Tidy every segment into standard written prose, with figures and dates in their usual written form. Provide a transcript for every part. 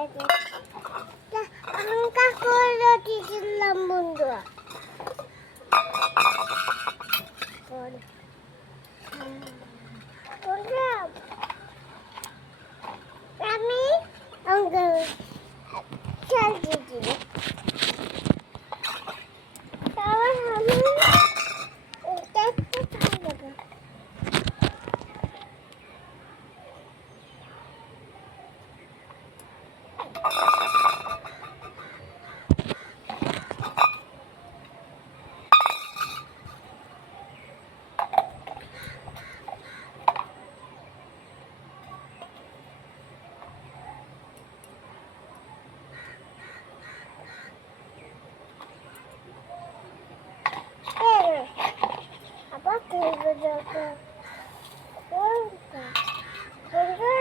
Angka kalau di dalam bunda. Bunda, kami angka cari dulu. Kalau kami udah apa? Apa kerja? Bunda,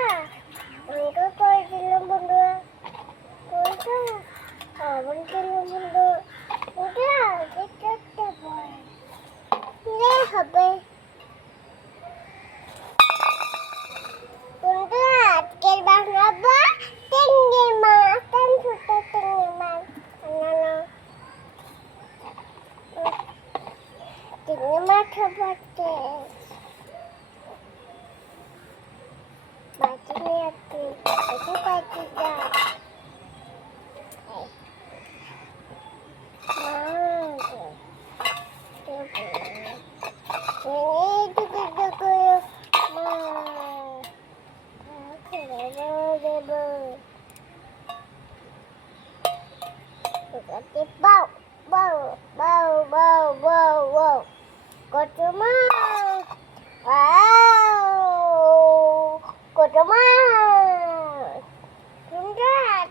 angka kalau di dalam bunda. Bunda, kamu di dalam bunda. Bunda, kita terbang. Ini apa? Bunda, terbang apa? Tinggi makan sudah tinggi makan. Tinggi makan pakai. Baju ni aku, baju baju dah. Bau, bau, bau, bau, bau, bau. Kocuma, wow, kocuma. Sudah,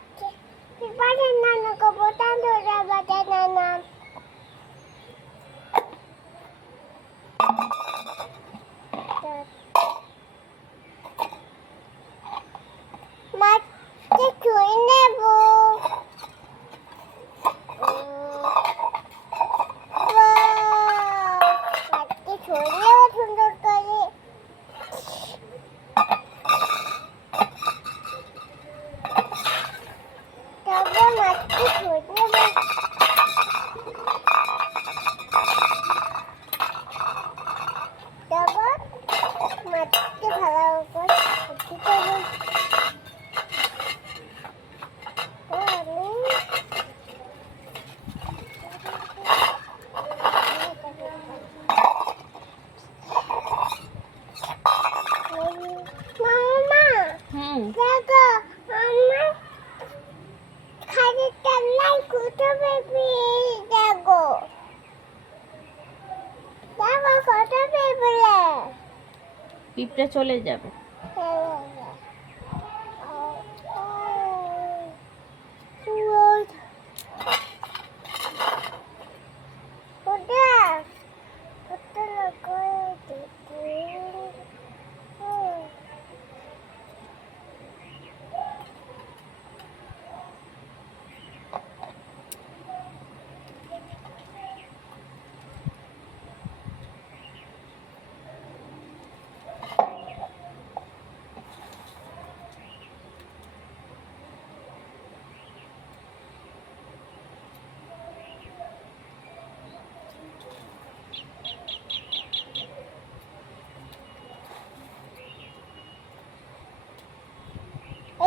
cepat nana kebutan sudah baca nana. Mati cuine bu. Mati cuine sundur kali. Coba mati cuine bu. Coba mati kalau pun kita bu. Mama, jaga, mama. Hari tanai kuda baby jago. Jago kuda baby le. পিঁপড়ে চলে যাবে।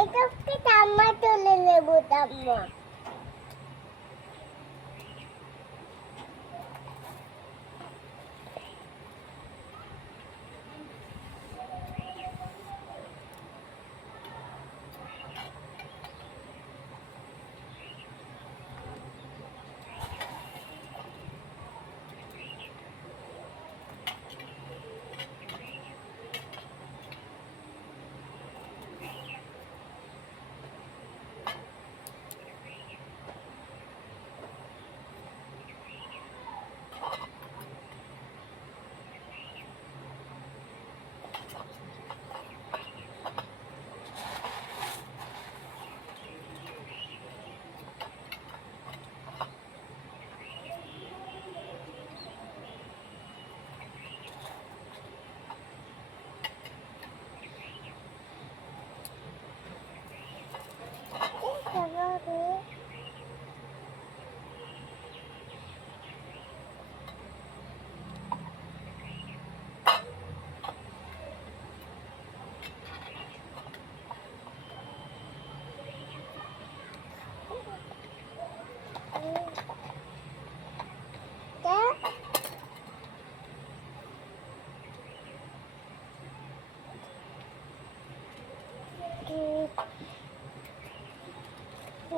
Itu kita amat tulen lebut amma.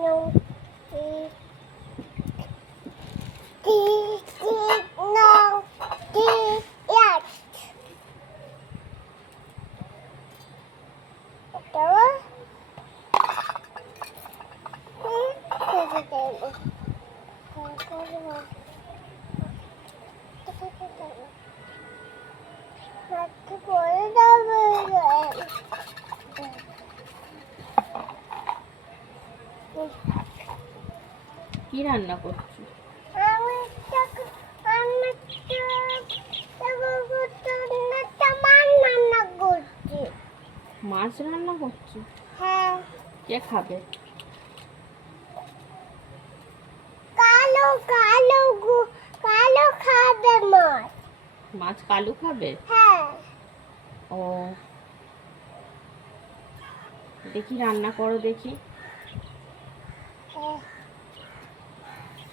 No. No. Yes. কি রান্না করছো? মাছ রান্না করছো? হ্যাঁ, কে খাবে? কালো কালো কালো খাবে মাছ। মাছ কালু খাবে? হ্যাঁ, ও, দেখি রান্না করো দেখি।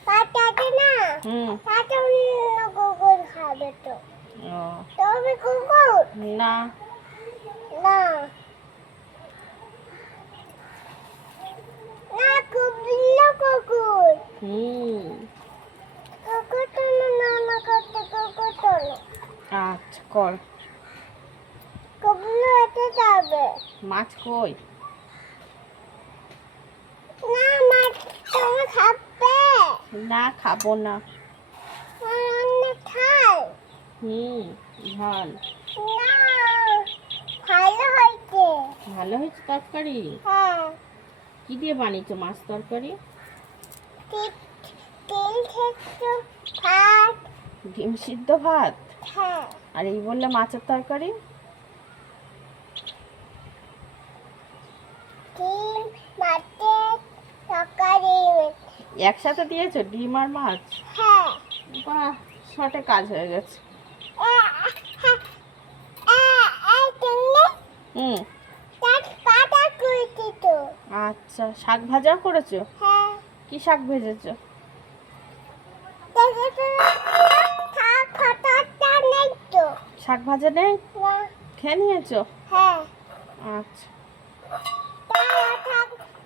পাটাতে না, হুম। পাটা অন্য কুকুর খাবে তো। ও, তুমি কুকুর? না। না, না কুকুর কুকুর। হুম। কুকুর তো না করতে কুকুর তো আচ্ছা, কর। কুকুর হতে যাবে। মাছ কই? না মাছ তুমি খাবে? না, খাবো না। অন্য খাই। হুম, ঝাল। না, ভালো হয়েছে। ভালো হয়েছে তরকারি? হ্যাঁ, কি দিয়ে বানিয়েছো মাছ তরকারি? তিল সেদ্ধ ভাত। ডিম সিদ্ধ ভাত? হ্যাঁ, আর এই বললে মাছের তরকারি? ডিম মাছের তরকারি। একসাথে দিয়েছো ডিম আর মাছ? হ্যাঁ, বাহ, শর্টে কাজ হয়ে গেছে। তুমি হুম। তার পাতা কুইটি তো। আচ্ছা, শাক ভাজাও করেছো? হ্যাঁ, কি শাক ভেজেছো? খাতাটা নেই তো। শাক ভাজা নেই? না, খেয়ে নিয়েছো? হ্যাঁ, আচ্ছা।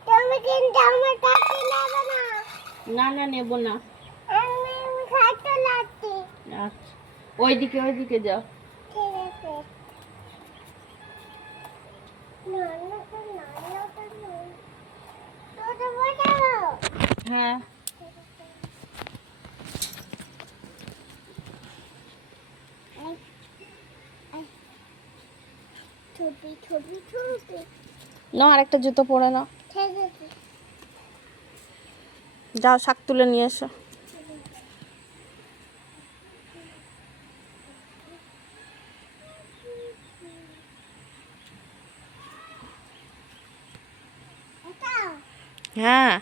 তুমি কিন্তু আমার কাছে নেবে না। না না, নেবো না। আমি খাইতে লাগছি। আচ্ছা, ওইদিকে যাও। ঠিক আছে। তোদের বোঝাবো? হ্যাঁ। ছবি ছবি ছবি। না, আরেকটা জুতো পরে নাও। ঠিক আছে। যাও, শাক তুলে নিয়ে এসো। এটা হ্যাঁ।